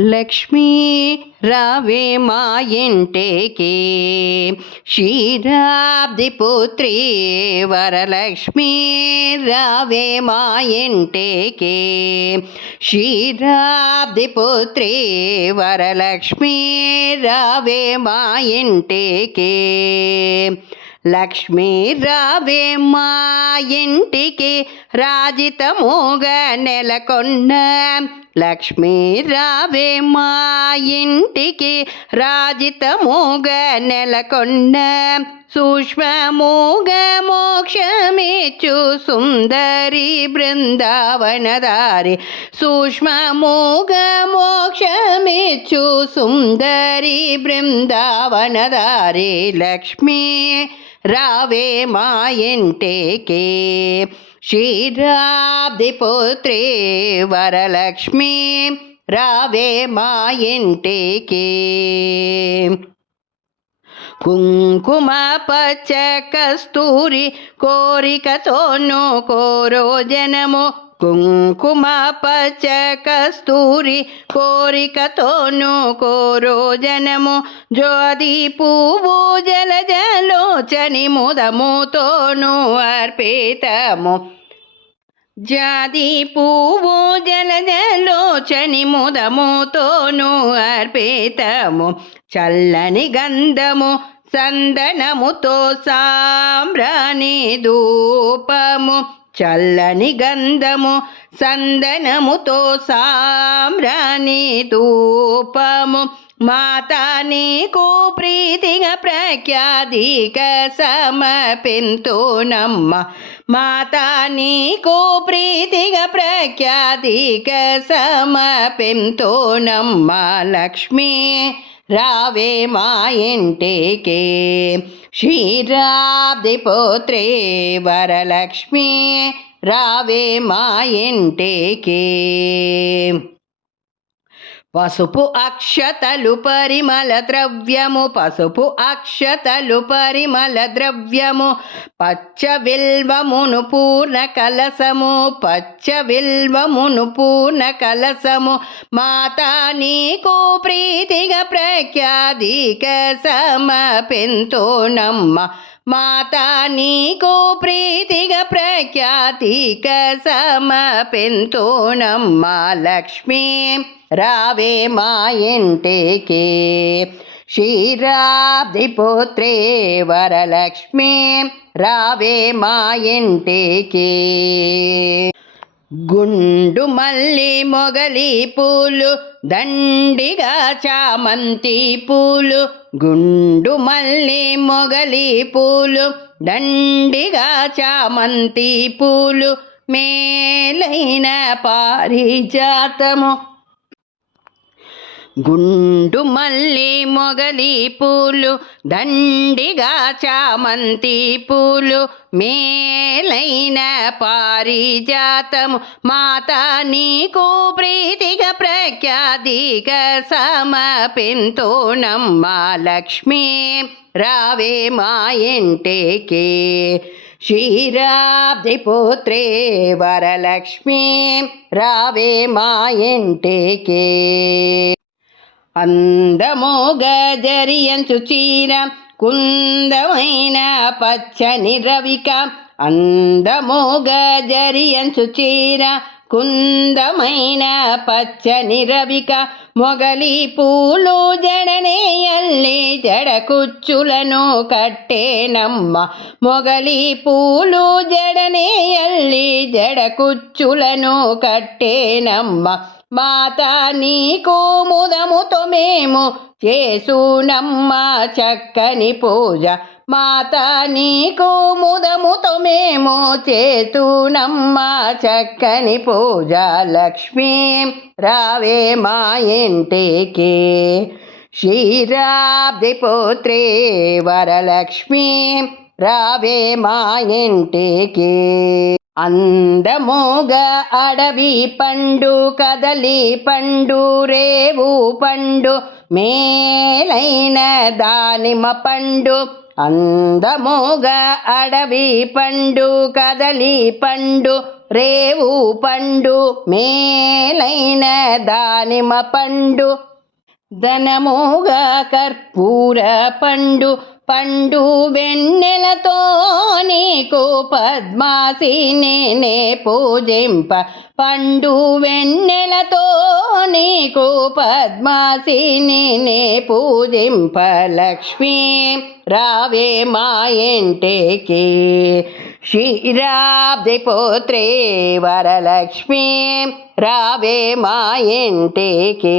లక్ష్మీ రావే మా ఇంటికి, క్షీరాబ్ది పుత్రి వరలక్ష్మీ రావే మా ఇంటికి, క్షీరాబ్ది పుత్రి వరలక్ష్మీ రావే మా ఇంటికి. లక్ష్మీ రావే మా ఇంటికి, రాజితముగా నెలకొన్న లక్ష్మీ రావే మా ఇంటికి, రాజితముగా నెలకొన్న సూక్ష్మముగా మోక్షమిచ్చు సుందరి బృందావనదారి, సూక్ష్మముగా మోక్షమిచ్చు సుందరి బృందావనదారి. లక్ష్మీ రావే మా ఇంటికి, క్షీరాబ్ది పుత్రి వరలక్ష్మీ రావే మా ఇంటికి. కుంకుమ పచ్చ కస్తూరి కోరికతోను కోరో జనము, కుంకుమ పచ్చ కస్తూరి కోరికతోను కోరో జనము, జ్యోతి పువ్వు జలజలోచని ముదముతోను అర్పితము, జాతి పువ్వు జలజలోచని ముదముతోను అర్పితము, చల్లని గంధము సందనముతో సాంబ్రాణి ధూపము, చల్లని గంధము సందనముతో సాంబ్రాణి ధూపము, మాతా నీకు ప్రీతిగా ప్రఖ్యాతిక సమర్పింతునమ్మ, మాతా నీకు ప్రీతిగా ప్రఖ్యాతిక సమర్పింతునమ్మ. లక్ష్మీ రావే మా ఇంటికి, క్షీరాబ్ది పుత్రి వరలక్ష్మీ రావే మా ఇంటికి. పసుపు అక్షతలు పరిమళ ద్రవ్యము, పసుపు అక్షతలు పరిమళ ద్రవ్యము, పచ్చ విల్వమును పూర్ణ కలసము, పచ్చ విల్వమును పూర్ణ కలసము, మాతా నీకు ప్రీతిగా ప్రఖ్యాతిక సమర్పింతునమ్మ, మాతా నీకు ప్రీతిగా ప్రఖ్యాతిక సమర్పింతునమ్మ. లక్ష్మీ రావే మా ఇంటికి, క్షీరాబ్ది పుత్రి వరలక్ష్మీ రావే మా ఇంటికి. గుండు మల్లి మొగలి పూలు దండిగా చామంతి పూలు, గుండు మల్లి మొగలి పూలు దండిగా చామంతి పూలు, మేలైన పారిజాతము, గుండు మల్లి మొగలి పూలు దండిగా చామంతి పూలు, మేలైన పారిజాతము, మాతా నీకు ప్రీతిగా ప్రఖ్యాతిక సమర్పింతునమ్మ. లక్ష్మీ రావే మా ఇంటికి, క్షీరాబ్ది పుత్రి వరలక్ష్మీ రావే మా ఇంటికి. అందముగా జరియంచు చీర కుందమైన పచ్చని రవిక, అందముగా జరియంచు చీర కుందమైన పచ్చని రవిక, మొగలి పూలు జడనేయల్లి జడకుచ్చులను కట్టేనమ్మ, మొగలి పూలు జడనేయల్లి జడకుచ్చులను కట్టేనమ్మ, మాతా నీకు ముదముతో మేము చేసునమ్మ చక్కని పూజ, మాతా నీకు ముదముతో మేము చేతునమ్మ చక్కని పూజ. లక్ష్మీ రావే మా ఇంటికి, క్షీరాబ్ది పుత్రి వరలక్ష్మీ రావే మా ఇంటికి. అందముగా అడవి పండు కదలి పండు రేవు పండు, మేలైన దానిమ్మ పండు, అందముగా అడవి పండు కదలి పండు రేవు పండు మేలైన దానిమ్మ పండు ధనముగా కర్పూర పండు పండు వెన్నెలతో నీకు పద్మాసిని నే పూజింప పండు వెన్నెలతో నీకు పద్మాసిని నే పూజింప లక్ష్మీ రావే మా ఇంటికి క్షీరాబ్ది పుత్రే వరలక్ష్మీ రావే మా ఇంటికి.